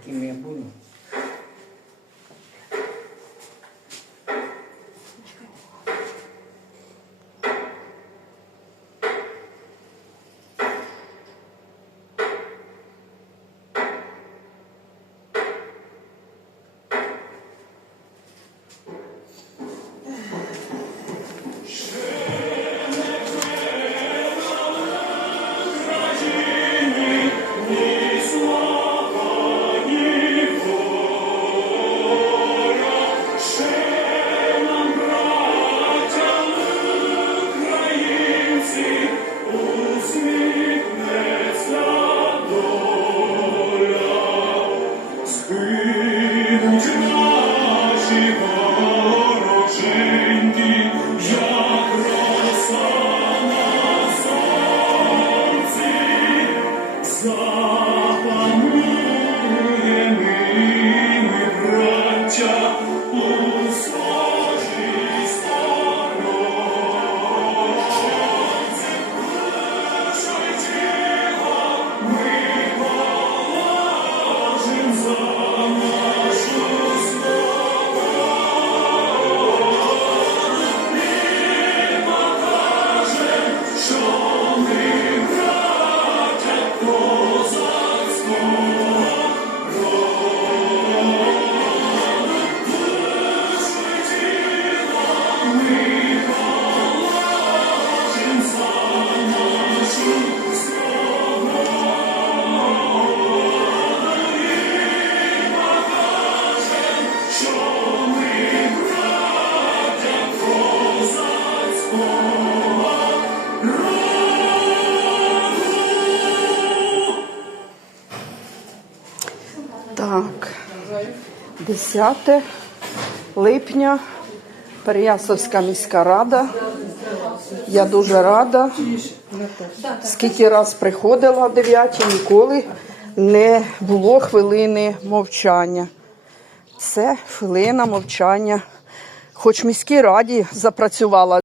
aqui mesmo bonito. free. Так, 10 липня, Переяславська міська рада. Я дуже рада. Скільки раз приходила о 9, ніколи не було хвилини мовчання. Це хвилина мовчання. Хоч міській раді запрацювала